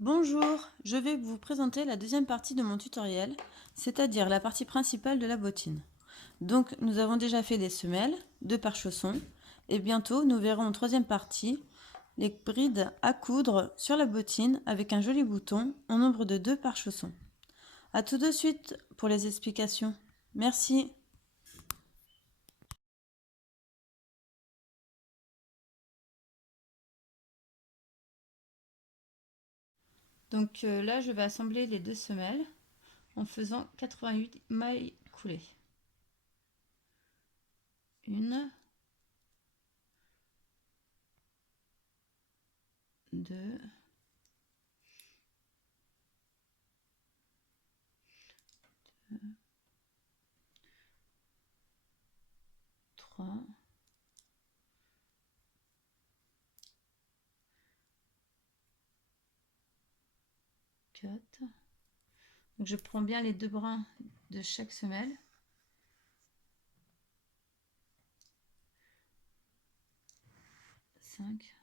Bonjour, je vais vous présenter la deuxième partie de mon tutoriel, c'est-à-dire la partie principale de la bottine. Donc nous avons déjà fait des semelles, 2 paires chaussons, et bientôt nous verrons en troisième partie les brides à coudre sur la bottine avec un joli bouton au nombre de 2 paires chaussons. A tout de suite pour les explications. Merci. Donc là je vais assembler les 2 semelles en faisant 88 mailles coulées. Une, deux, trois, 4. Donc je prends bien les 2 brins de chaque semelle. 5.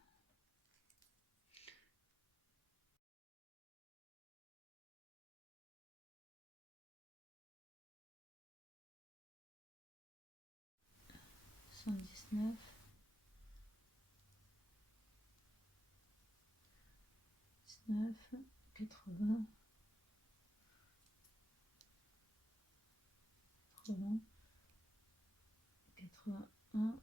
79. 19. 80. 80. 81.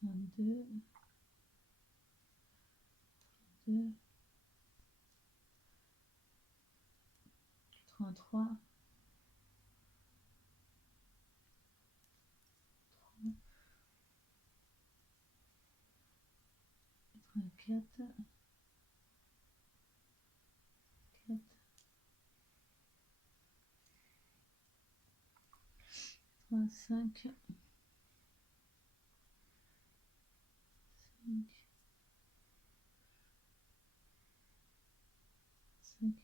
82. 2. 83. 84. 4. 85. 5. 5.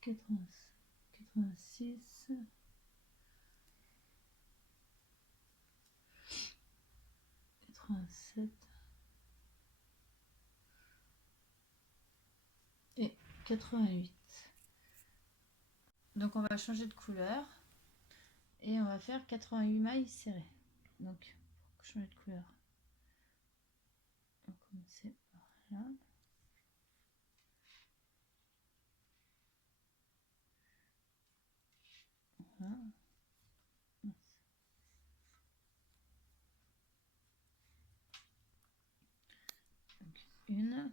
86. 87 et 88. Donc on va changer de couleur et on va faire 88 mailles serrées. Donc pour changer de couleur, on va commencer par là. Voilà. Donc une.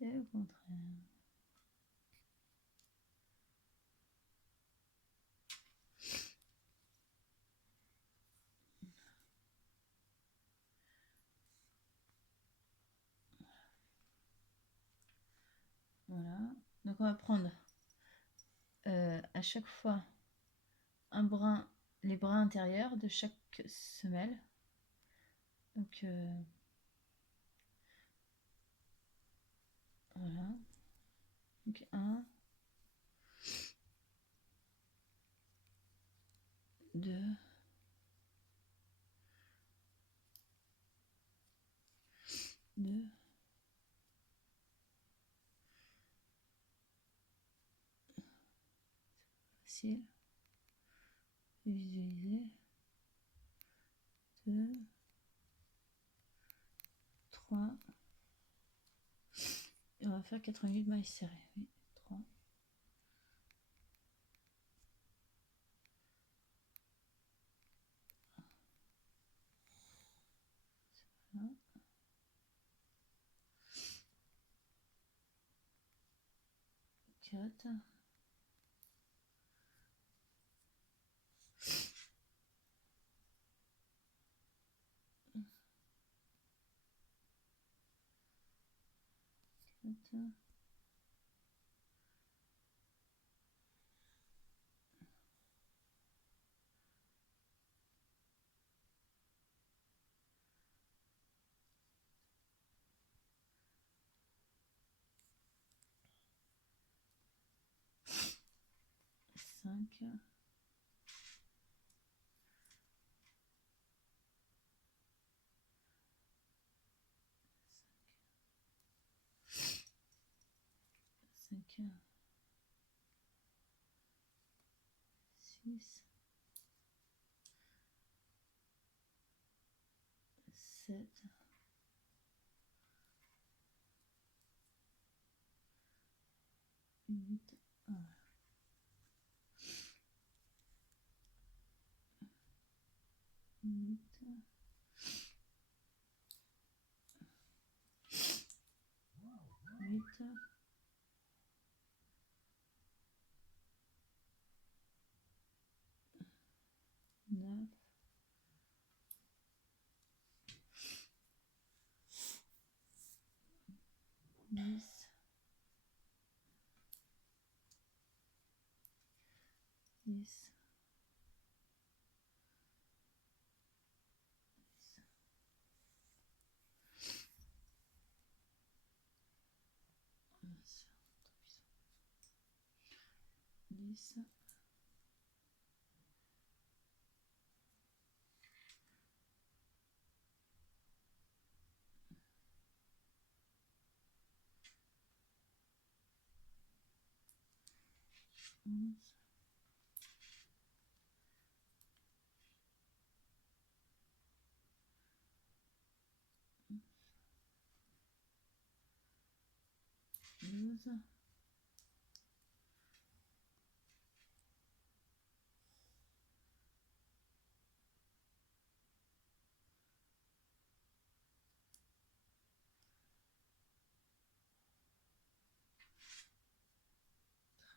Et au contraire. Voilà. Donc on va prendre à chaque fois un brin, les brins intérieurs de chaque semelle. Donc voilà. Donc 1, 2, 2, facile, visualiser, 2, 3, et on va faire 88 mailles serrées. Oui, 3. Voilà. 4. 4. 5, 6, 7, 8, 8, 9, 10, 10, 10, 11, 12,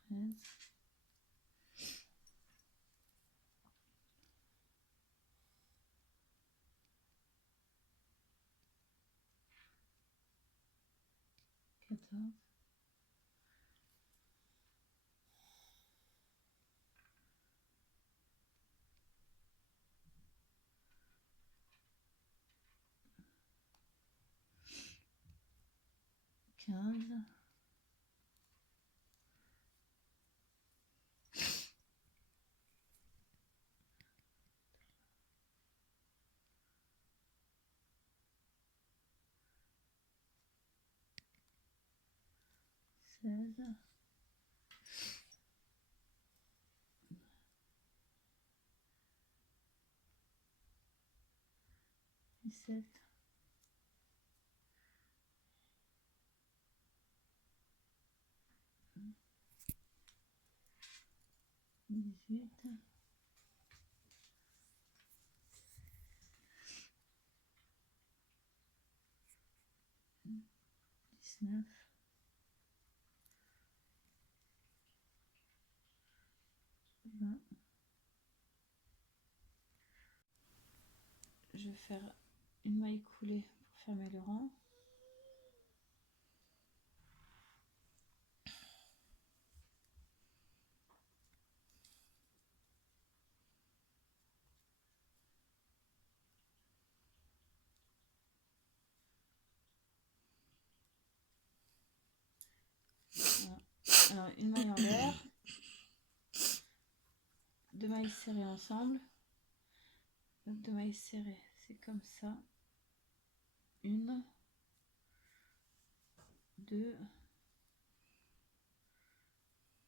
13, 14, 15, 16, 17, 18, 19, 20. Je vais faire une maille coulée pour fermer le rang. Voilà. Alors, une maille en l'air, 2 mailles serrées ensemble. Donc 2 mailles serrées, c'est comme ça. 1, 2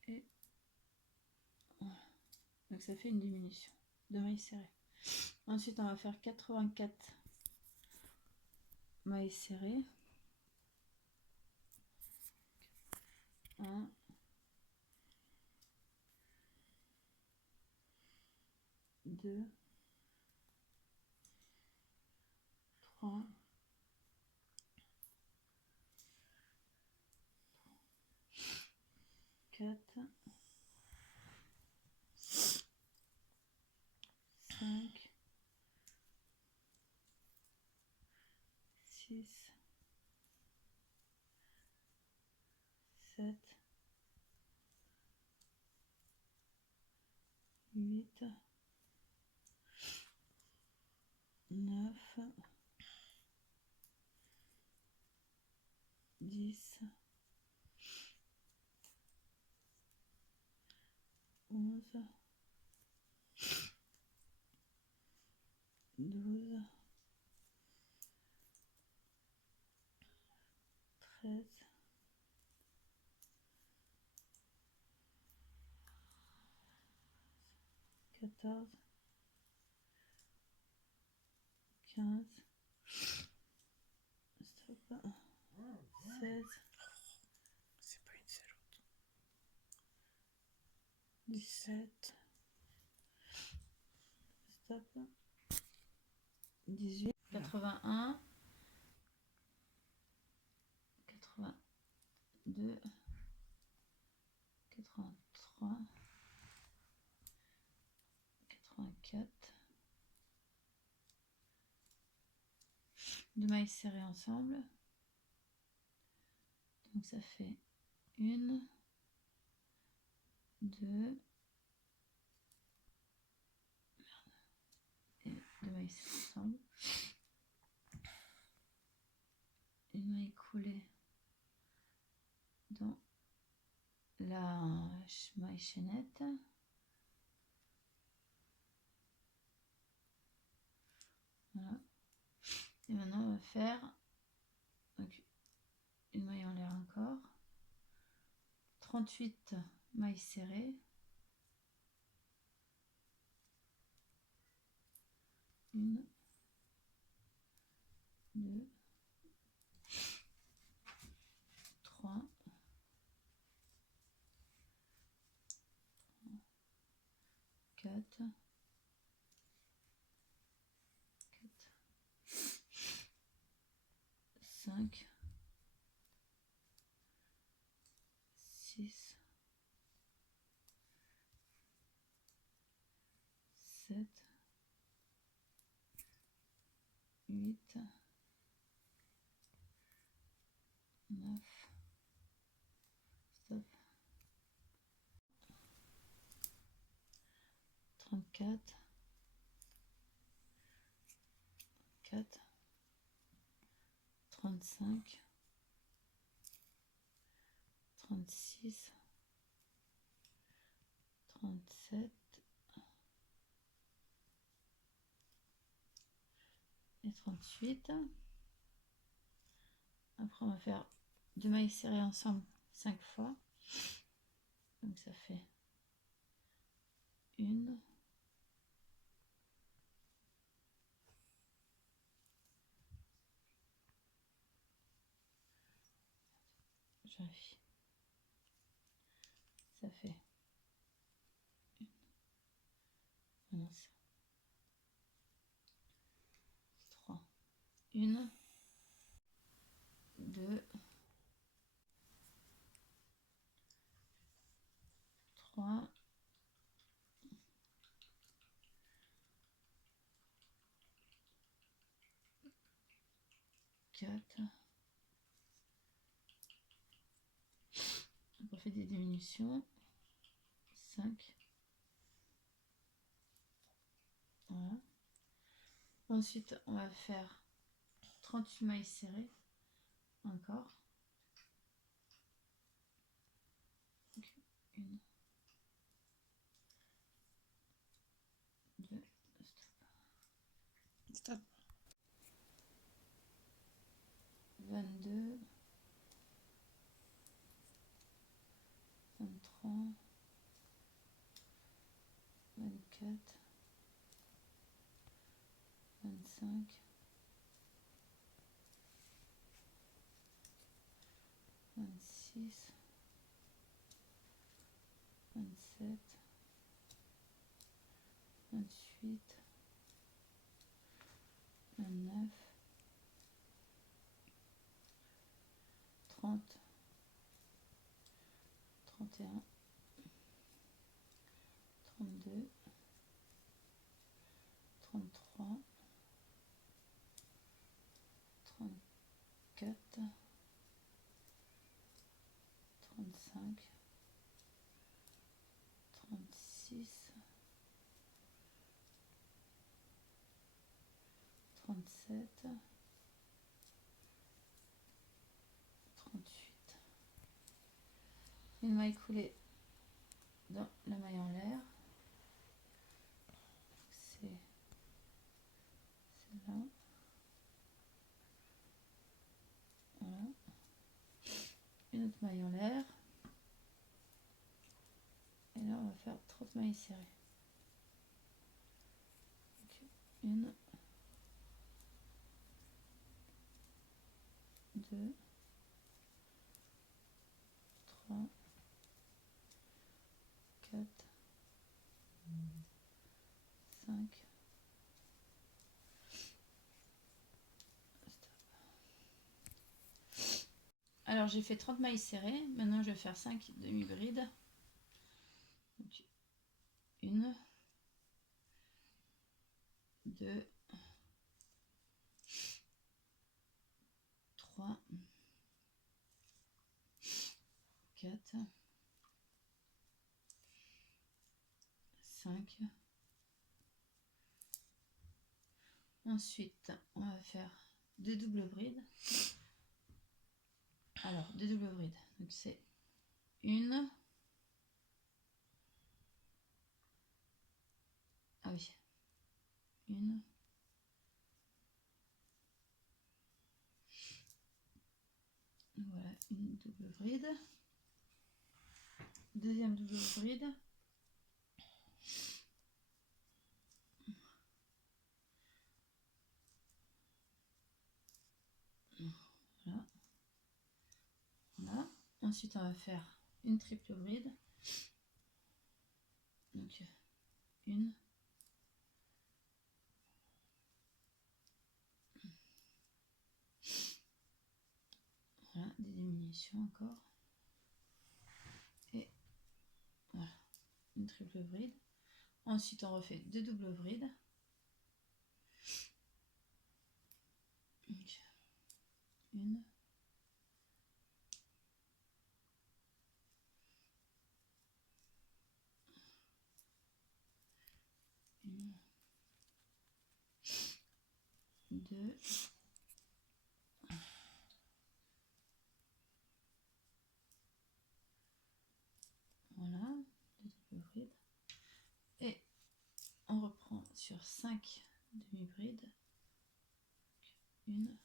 et voilà. Donc ça fait une diminution. 2 mailles serrées. Ensuite, on va faire 84 mailles serrées. 1, 2, 3, 4, 5, 6, 7, 8, 9, 10, 11, 12, 13, 14, 15, stop, 16, C'est pas une seule autre. 17, stop, 18, 81, 82, 83, 84. Deux mailles serrées ensemble. Donc ça fait 1, 2, et deux mailles serrées ensemble. Une maille coulée dans la maille chaînette. Voilà. Et maintenant on va faire donc, une maille en l'air encore. 38 mailles serrées. Une, deux, trois, quatre, 5, 6, 7, 8, 9, stop, 34, 4, 35, 36, 37 et 38. Après on va faire deux mailles serrées ensemble 5 fois. Donc ça fait 1, 'vérifie. Ça fait 3, 1, 2, 3, 4. On fait des diminutions. 5. Voilà. Ensuite, on va faire 38 mailles serrées. Encore. 1, 2, Stop. 22, 23, 24, 25, 26, 27, 28, 29, 30, 31, 32, 33, 34, 35, 36, 37, 38. Une maille coulée dans la maille en l'air. C'est celle-là. Voilà. Une autre maille en l'air. Et là, on va faire 30 mailles serrées. Donc, une, deux, trois, quatre, 5. Alors j'ai fait 30 mailles serrées, maintenant je vais faire 5 demi-brides. Donc, une, deux, trois, 4, 5. Ensuite, on va faire deux doubles brides. Alors, deux doubles brides. Donc c'est une. Ah oui. Une. Voilà, une double bride. Deuxième double bride. Voilà. Voilà. Ensuite, on va faire une triple bride. Donc, une. Voilà, des diminutions encore. Et voilà, une triple bride. Ensuite, on refait deux doubles brides. Donc, une. Une. Deux. Voilà, deux doubles brides. Et on reprend sur 5 demi-brides. Une,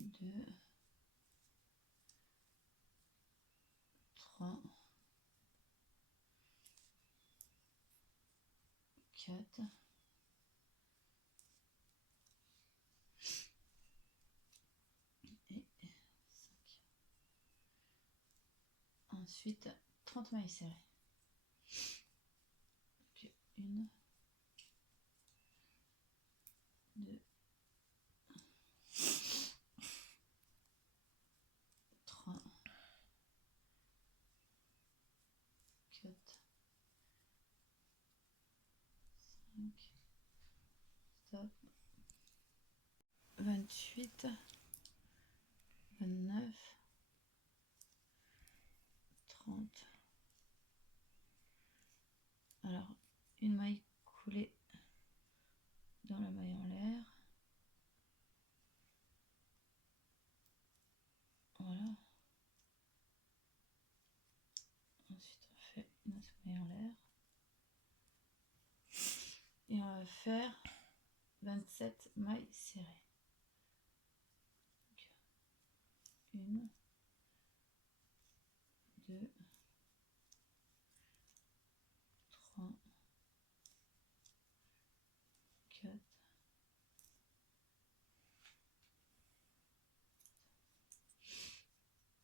deux, trois, 4, et 5. Ensuite, 30 mailles serrées. Donc, une, deux, trois, 4, 5, stop, 28, 29, 30. Alors, une maille coulée dans la maille en l'air. Voilà. Ensuite, on fait une autre maille en l'air. Et on va faire 27 mailles serrées. Donc, une, deux, trois, 4,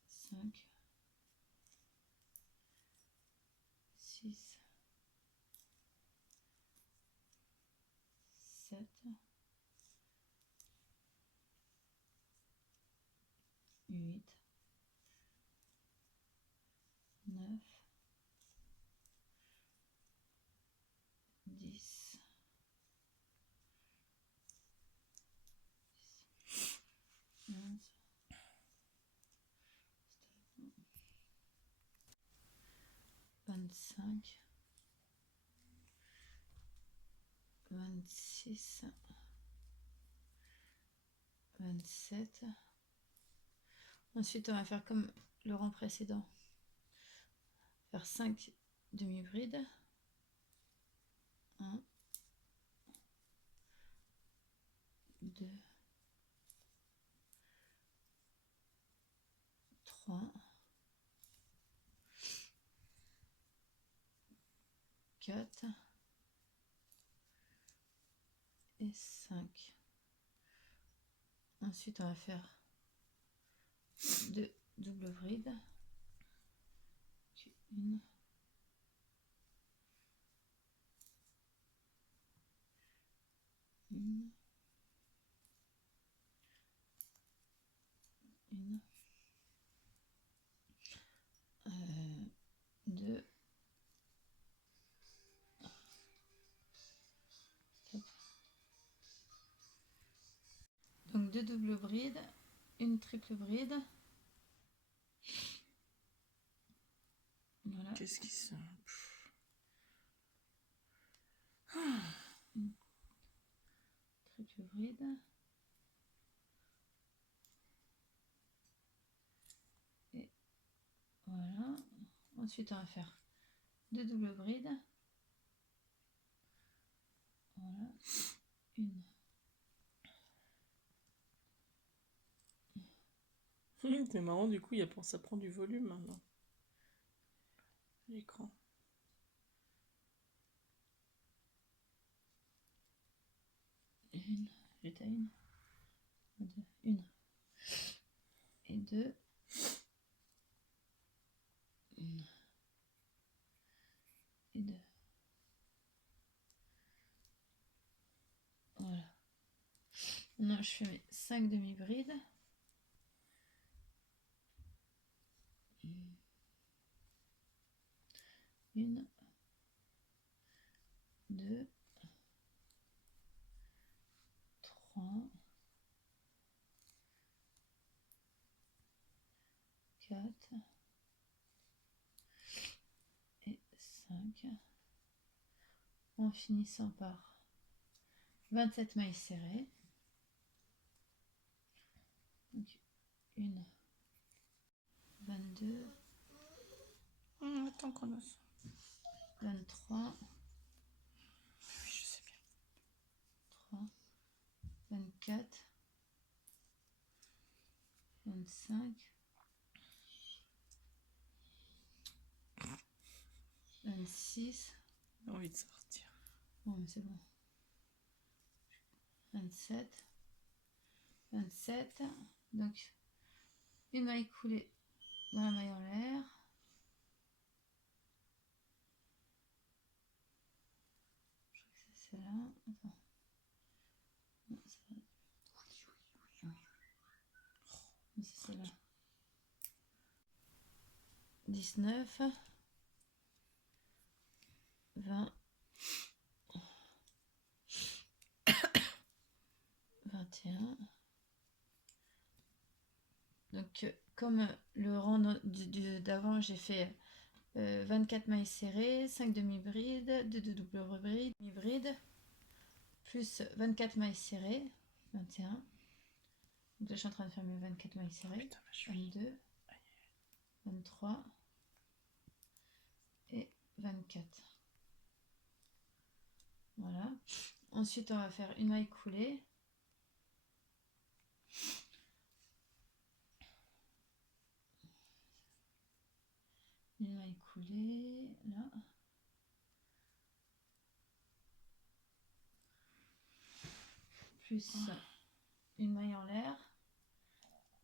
5, 6, 7, 8, 9, 10, 11, 25, 26, 27. Ensuite, on va faire comme le rang précédent. faire 5 demi-brides. 1, 2, 3, 4 et 5. Ensuite, on va faire 2 doubles brides. 1, 1, 2. Donc 2 doubles brides, une triple bride. Voilà. Qu'est-ce qui se... Une triple bride. Et voilà. Ensuite, on va faire 2 doubles brides. Voilà. Une. C'est marrant, du coup, ça prend du volume maintenant. L'écran. Une. J'étais à une. Deux. Une. Et 2. Une. Et 2. Voilà. Maintenant, je fais mes 5 demi-brides. Une. 2. 3. 4. Et 5. En finissant par 27 mailles serrées. Donc, 1, 22, Attends qu'on ose. 23, Oui, je sais bien. 3, 24, 25, 26. J'ai envie de sortir. Bon, mais c'est bon. 27, 27. Donc, une maille coulée dans la maille en l'air. Je crois que c'est celle-là. Attends. Non, c'est celle-là. Non, c'est celle-là. 19, 20, 21. Donc, comme le rang d'avant, j'ai fait 24 mailles serrées, 5 demi-brides, 2 doubles brides, demi-brides, plus 24 mailles serrées, 21. Donc là, je suis en train de faire mes 24 mailles serrées. Putain, ma cheville. 22, 23 et 24. Voilà. Ensuite, on va faire une maille coulée. Une maille coulée, là. Plus une maille en l'air.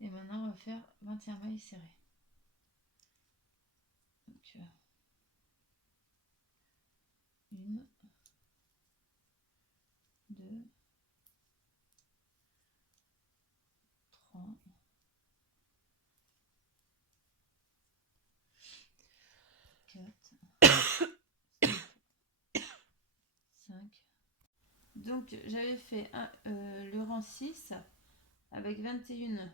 Et maintenant, on va faire 21 mailles serrées. Donc, 1, 2, 3, 4, 5. Donc j'avais fait le rang 6 avec 21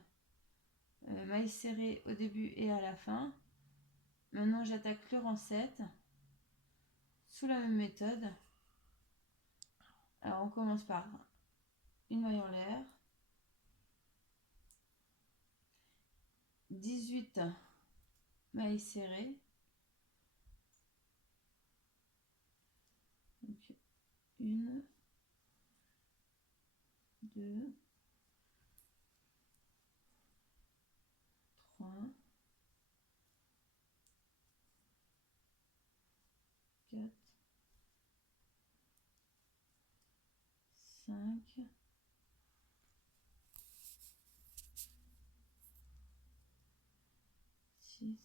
mailles serrées au début et à la fin. Maintenant j'attaque le rang 7 sous la même méthode. Alors on commence par une maille en l'air, 18 mailles serrées, 1, 2, 3, 4, 5, 6,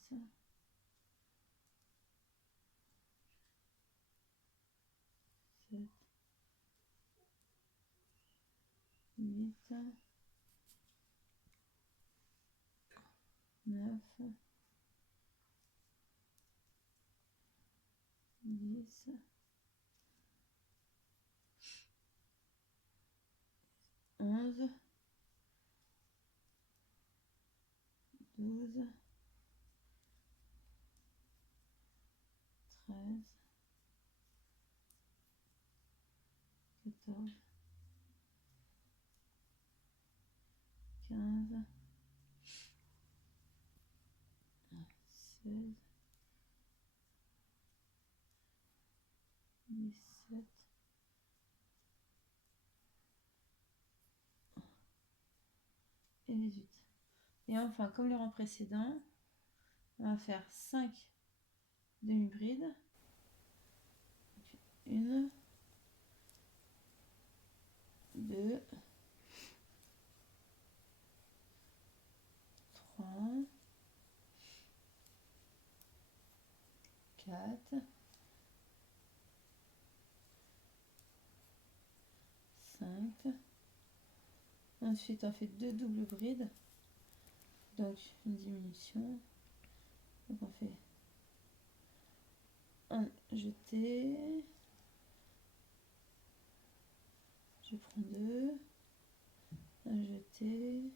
7, 8, 9, 10, 11, 12, 13, 14, 15, 16, 17 et 18. Et enfin, comme le rang précédent, on va faire 5 demi-brides. 1, 2, 3, 4, 5. Ensuite, on fait 2 doubles brides. Donc, une diminution. Donc, on fait un jeté. Je prends 2. Un jeté.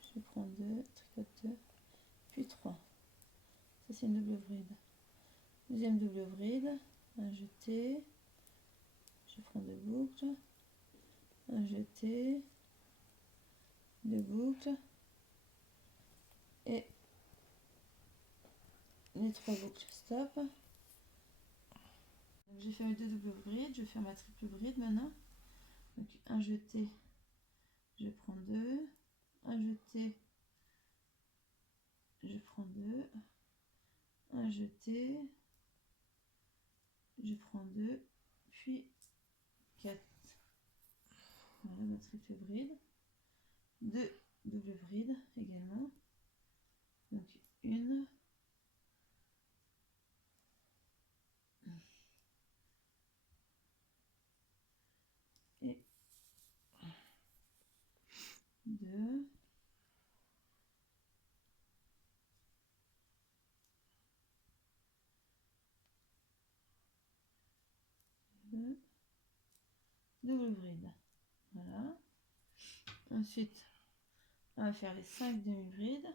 Je prends 2. Tricote 2. Puis 3. Ça, c'est une double bride. Deuxième double bride. Un jeté. Je prends 2 boucles. Un jeté. 2 boucles. Et les 3 boucles. Stop. Donc, j'ai fait mes 2 doubles brides. Je vais faire ma triple bride maintenant. Donc, un jeté. Je prends 2. Un jeté. Je prends 2. Un jeté. Je prends 2. Puis 4. Voilà ma triple bride. 2 doubles brides également. Donc, une. Et 2. Double bride. Voilà. Ensuite, on va faire les 5 demi-brides.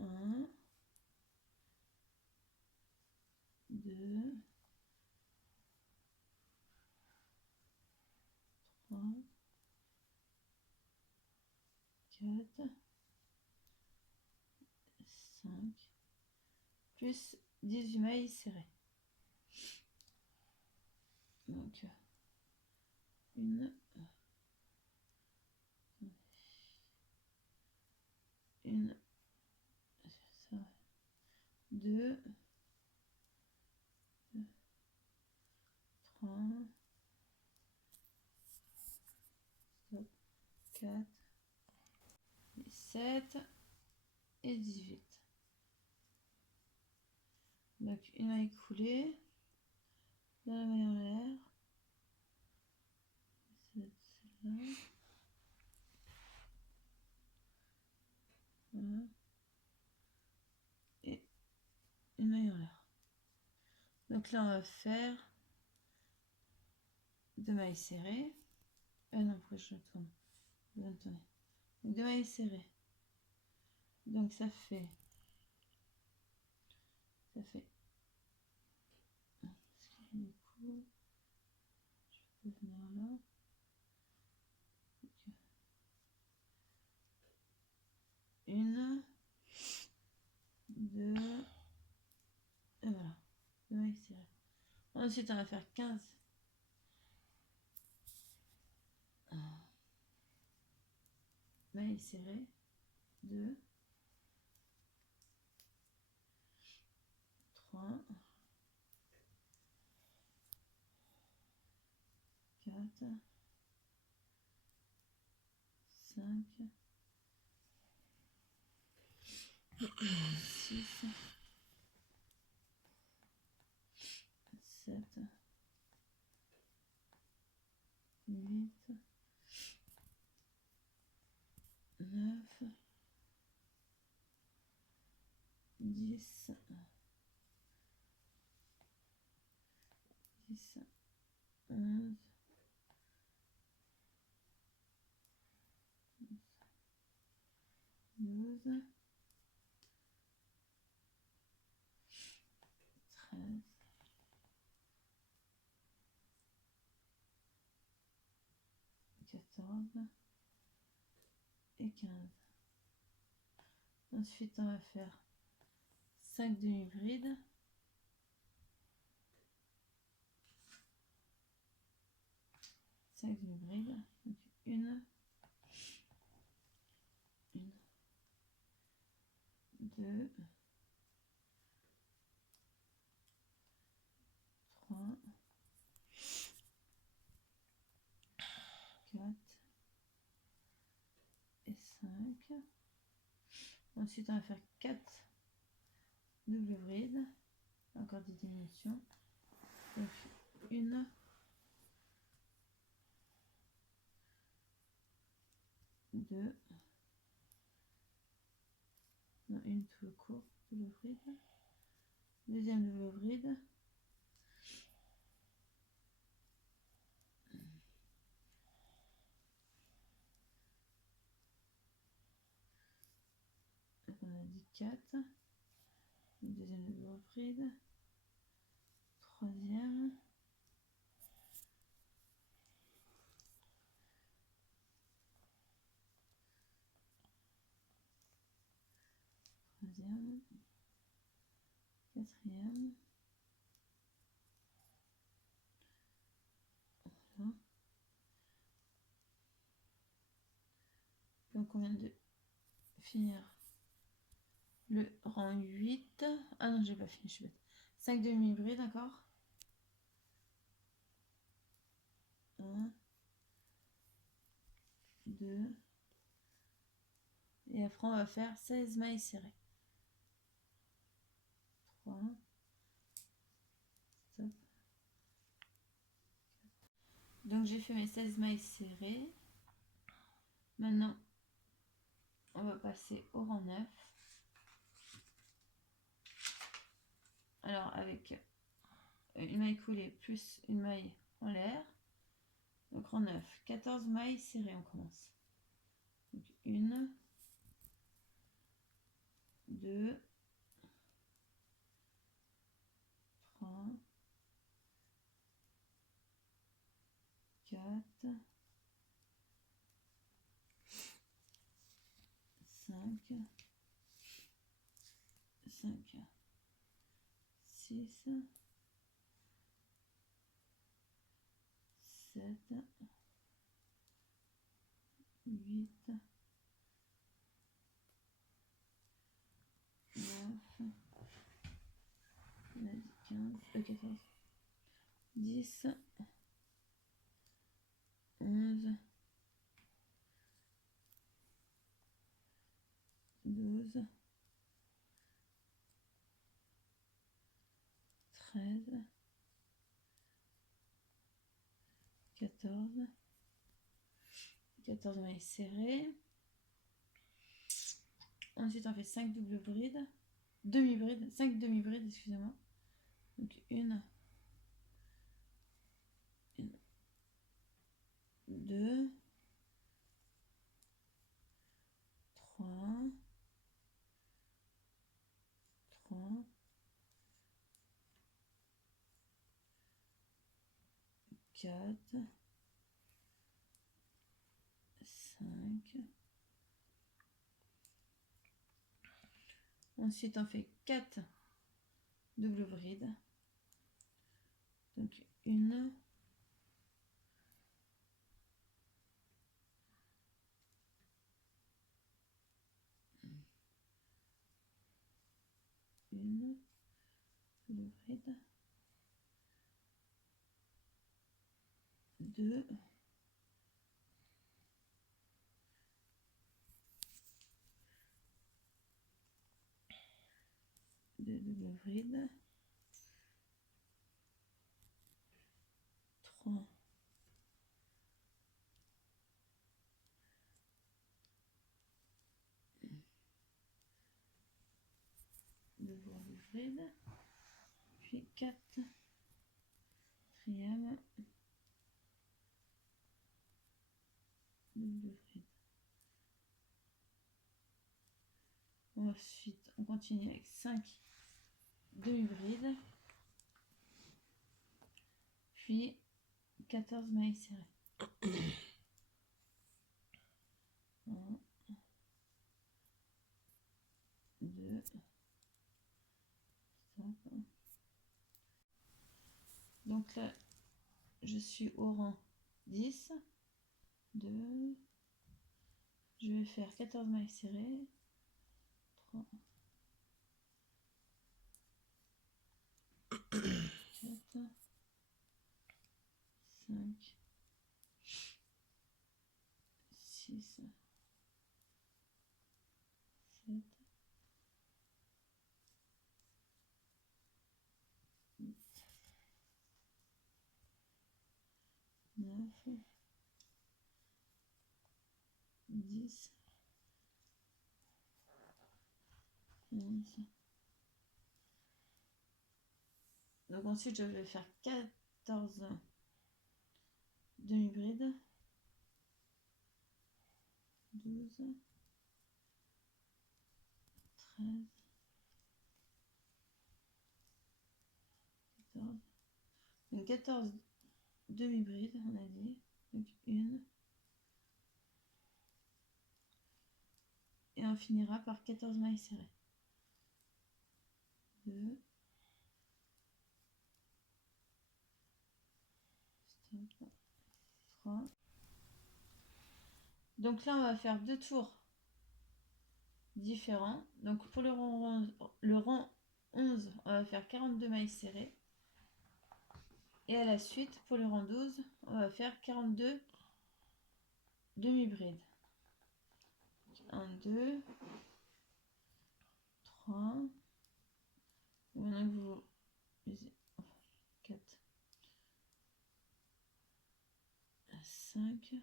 1, 2, 3, 4, 5, plus 18 mailles serrées. Donc, une, 2, 3, 4, 7 et 18. Donc, une maille coulée, dans la maille en l'air, celle-là, voilà, et une maille en l'air. Donc là, on va faire 2 mailles serrées. Ah non, pourquoi je tourne? Je viens de tourner. Donc 2 mailles serrées. Donc ça fait. Parce que du coup, je peux venir là. Donc, une, deux, et voilà. Ensuite, on va faire 15 mailles serrées. 2, 3, 4, 5, 6, 7, 8, 9, 10, 10, 11, 12, 13, 14 et 15. Ensuite, on va faire 5 demi-brides. 5 demi-brides. Donc une, 2, 3, 4 et 5. Ensuite, on va faire 4 doubles brides. Encore des diminutions. Donc une, 2, non, une tout court, double bride. Deuxième double bride. Donc on a dit 4. Deuxième double bride. Troisième. Troisième. Quatrième. Voilà. Donc on vient de finir le rang 8. Ah non, j'ai pas fini, je suis bête. 5 demi-brides, d'accord. 1, 2. Et après, on va faire 16 mailles serrées. 3. Stop. Donc j'ai fait mes 16 mailles serrées. Maintenant, on va passer au rang 9. Alors avec une maille coulée plus une maille en l'air. Donc rang 9, 14 mailles serrées, on commence. Donc 1, 2, 3, 4, 5, 6, 7, 8, 9, 15, 14, 10, 11, 12, 13, 14, 14 mailles serrées. Ensuite, on fait 5 doubles brides, demi-brides, 5 demi-brides, excusez-moi. Donc 1, 2, 3, 4, 5. Ensuite, on fait 4 doubles brides. Donc une, le bride, deux, double bride, trois, double bride, puis quatre, quatrième, double bride. Ensuite, on continue avec 5 demi-brides, puis 14 mailles serrées. 1, 2, stop. Donc là, je suis au rang 10, 2, je vais faire 14 mailles serrées, 3, 4, 5, 6, 7, 8, 9, 10, 11. Donc ensuite, je vais faire 14 demi-brides, 12, 13, 14. Donc 14 demi-brides, on a dit. Donc une. Et on finira par 14 mailles serrées. 2. Stop. 3. Donc là, on va faire 2 tours différents. Donc pour le rang 11, on va faire 42 mailles serrées. Et à la suite, pour le rang 12, on va faire 42 demi-brides. 1, 2, 3. Maintenant que vous 4, 5,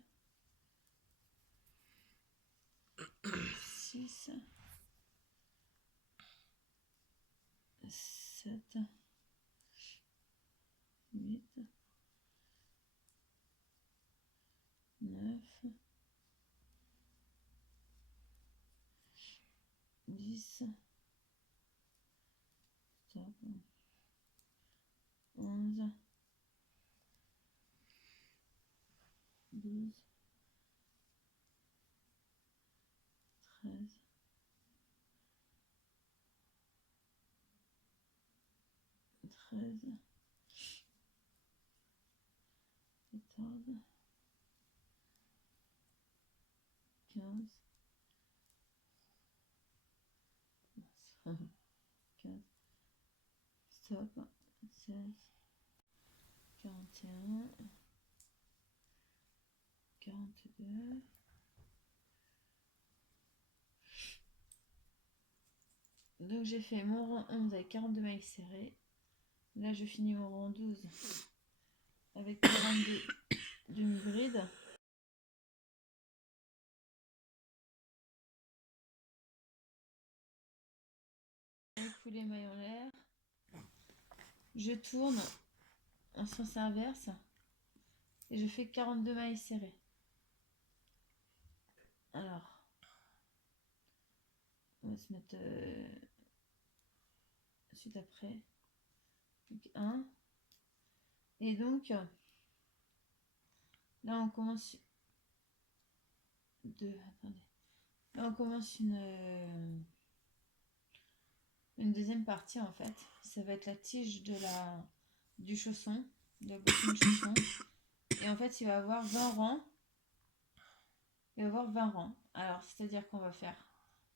6, 7, 8, 9, 10, stop, 11, 12, 13, 14, 15, 15, stop, 16, 41, 42. Donc j'ai fait mon rang 11 avec 42 mailles serrées. Là je finis mon rang 12 avec 42 demi-brides. Je fous les mailles en l'air. Je tourne en sens inverse et je fais 42 mailles serrées. Alors, on va se mettre suite après. Donc 1. Et donc, là on commence 2. Attendez. Là on commence une deuxième partie en fait. Ça va être la tige du chausson. de la bottine chausson. Et en fait, il va avoir 20 rangs. Il va avoir 20 rangs. Alors, c'est-à-dire qu'on va faire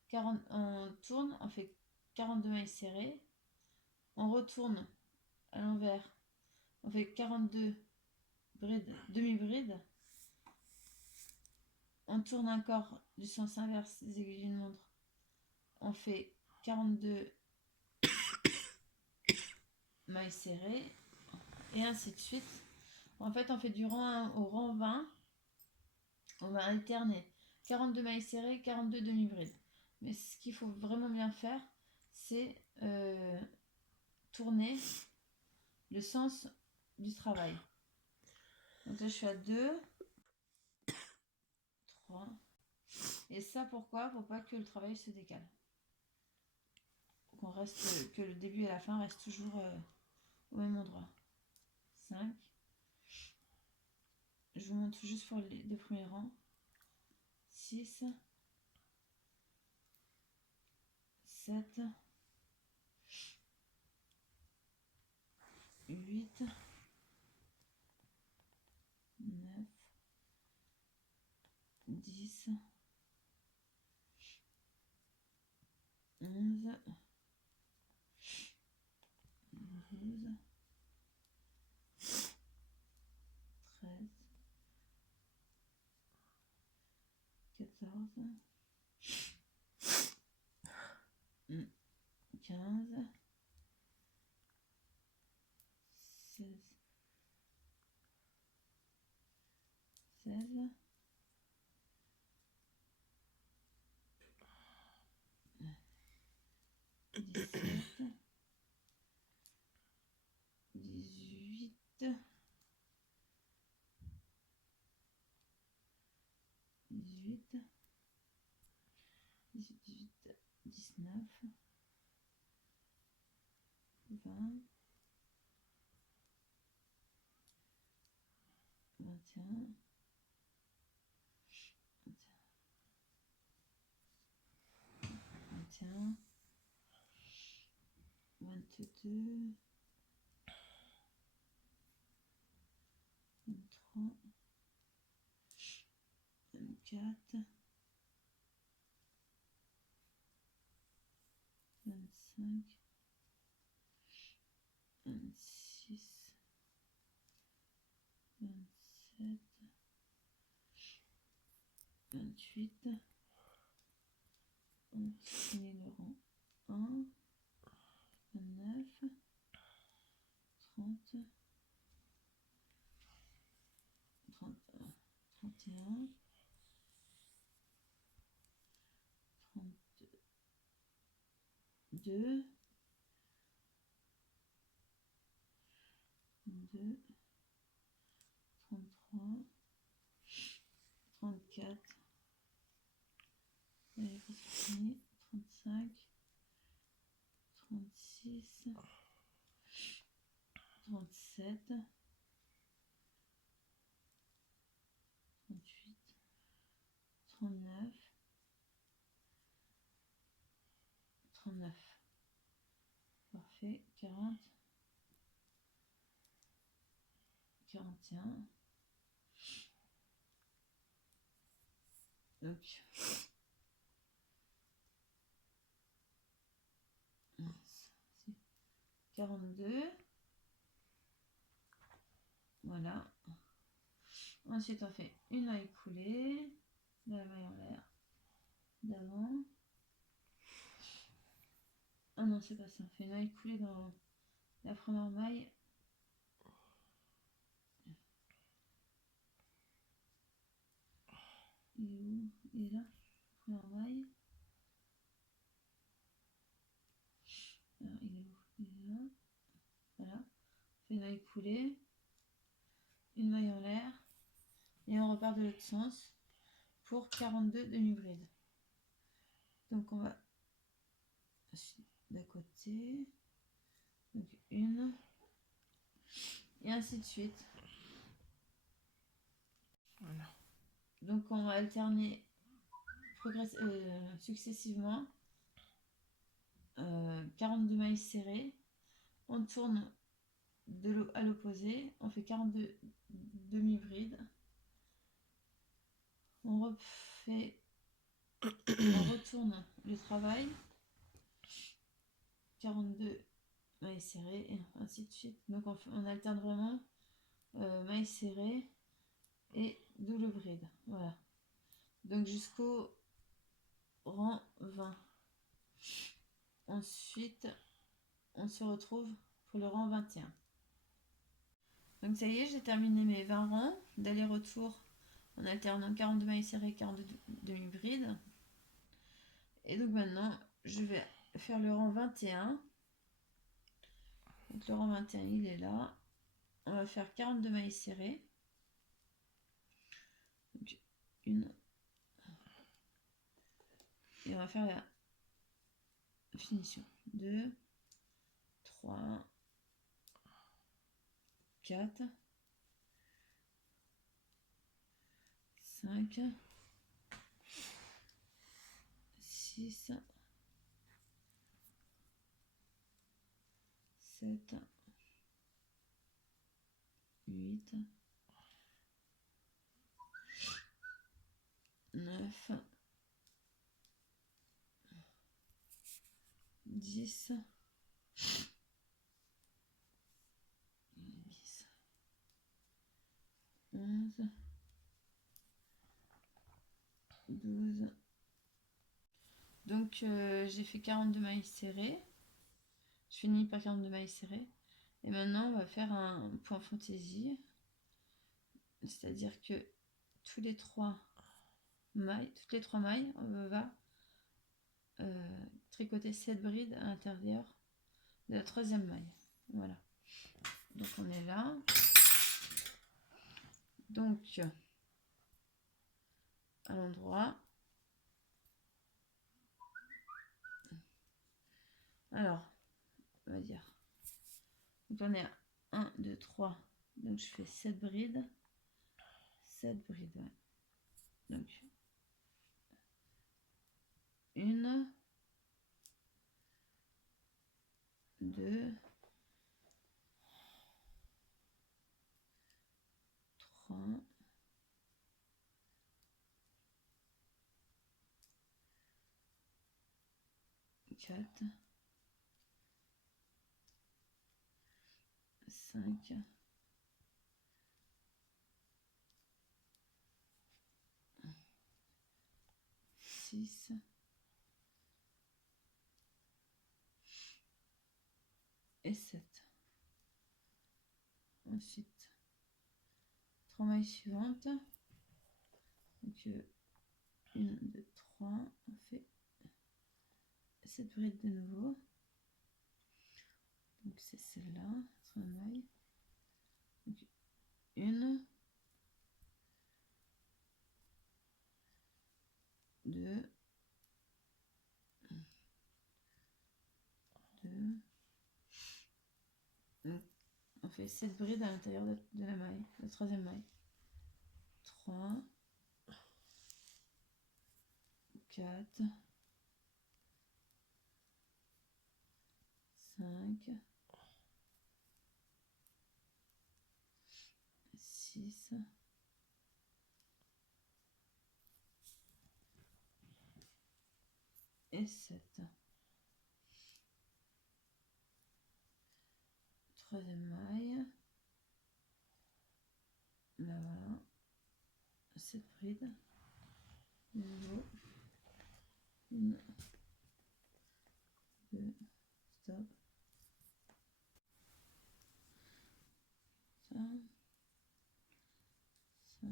40, on tourne, on fait 42 mailles serrées. On retourne à l'envers. On fait 42 brides, demi-brides. On tourne encore du sens inverse des aiguilles d'une montre. On fait 42 mailles serrées. Et ainsi de suite. En fait, on fait du rang 1 au rang 20. On va alterner 42 mailles serrées, 42 demi-brides. Mais ce qu'il faut vraiment bien faire, c'est tourner le sens du travail. Donc là, je suis à 2, 3. Et ça, pourquoi? Pour pas que le travail se décale. Qu'on reste, que le début et la fin restent toujours au même endroit. 5. Je vous montre juste pour les deux premiers rangs. 6, 7, 8, 9, 10, 11, 12, 13, 14, 15, 16, 17, 18, 19, 20, 21, 21, 22, 23, 24, 25, 26, 27, 28. On va finir le rang 1, 29, 30, 30, 31, 32, 32, 33, 34, allez, presque fini, 35, 36, 37, 38, 39, 39. Parfait. 40, 41. Donc, 42. Voilà. Ensuite, on fait une maille coulée, la maille en l'air d'avant. Ah non, c'est pas ça. On fait une maille coulée dans la première maille. Il est où? Il est là. Première maille. Alors, il est où? Il est là. Voilà. On fait une maille coulée, une maille en l'air, et on repart de l'autre sens pour 42 demi-brides. Donc, on va d'un côté, donc une, et ainsi de suite. Voilà. Donc, on va alterner successivement 42 mailles serrées. On tourne à l'opposé, on fait 42 demi-brides. On retourne le travail. 42 mailles serrées et ainsi de suite. Donc on alterne vraiment mailles serrées et double bride. Voilà. Donc jusqu'au rang 20. Ensuite, on se retrouve pour le rang 21. Donc ça y est, j'ai terminé mes 20 rangs d'aller-retour en alternant 42 mailles serrées et 42 demi-brides. Et donc maintenant, je vais faire le rang 21. Donc le rang 21, il est là. On va faire 42 mailles serrées. Donc une. Et on va faire la finition. 2, 3, 4, 5, 6, 7, 8, 9, 10, 11, 12. Donc j'ai fait 42 mailles serrées. Je finis par 42 mailles serrées. Et maintenant on va faire un point fantaisie. C'est-à-dire que toutes les trois mailles, on va tricoter 7 brides à l'intérieur de la troisième maille. Voilà. Donc on est là. Donc à l'endroit. Alors, on va dire. Donc on est à 1, 2, 3. Donc je fais 7 brides. 7 brides, ouais. Donc 1, 2, 3, 4, 5, 6, et 7. Ensuite, 3 mailles suivantes. Donc 1, 2, 3. On fait 7 brides de nouveau. Donc c'est celle-là, 3 mailles. Donc 1, 2, 2. Donc, on fait 7 brides à l'intérieur de la maille, la troisième maille. 3, 4, 5, 6, et 7. Troisième maille. Là voilà. 7 brides. De nouveau. 1, 2, stop. Ça. 5.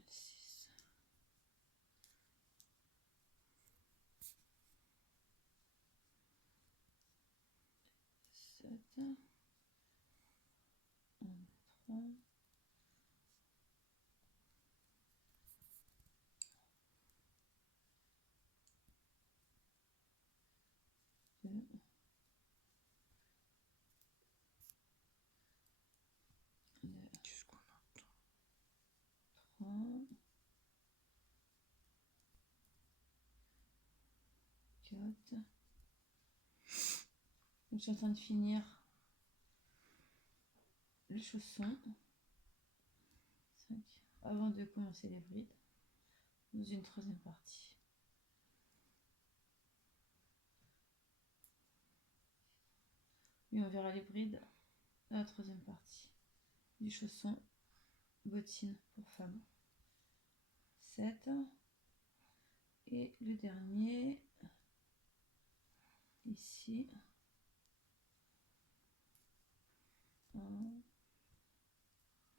6. 7. 1, 2, 3. 2. Qu'est-ce qu'on a? 3, 4, je suis en train de finir le chausson. 5. Avant de commencer les brides, dans une troisième partie. Et on verra les brides dans la troisième partie. Du chausson, bottine pour femme. 7. Et le dernier, ici. 1,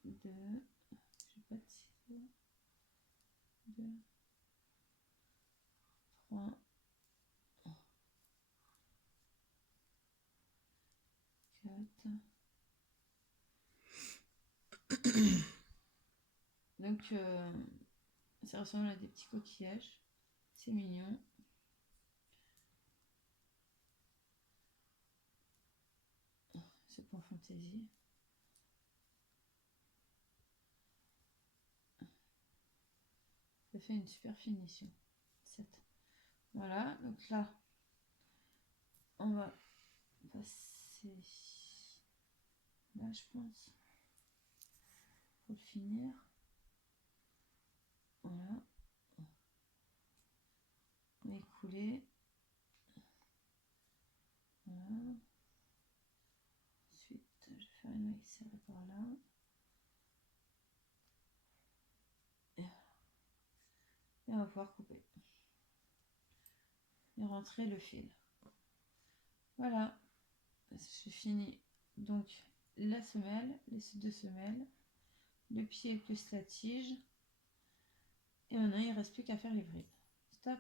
2, j'ai pas de ciseaux. 2, 3, 4. Donc, ça ressemble à des petits coquillages. C'est mignon. C'est pour fantaisie. Ça fait une super finition. 7. Voilà, donc là, on va passer là, je pense, pour le finir. Voilà. On va écouler. Voilà. Ensuite, je vais faire une maille serrée par là. Et on va pouvoir couper. Et rentrer le fil. Voilà. J'ai fini donc la semelle, les 2 semelles, le pied plus la tige. Et maintenant, il ne reste plus qu'à faire les brides. Stop.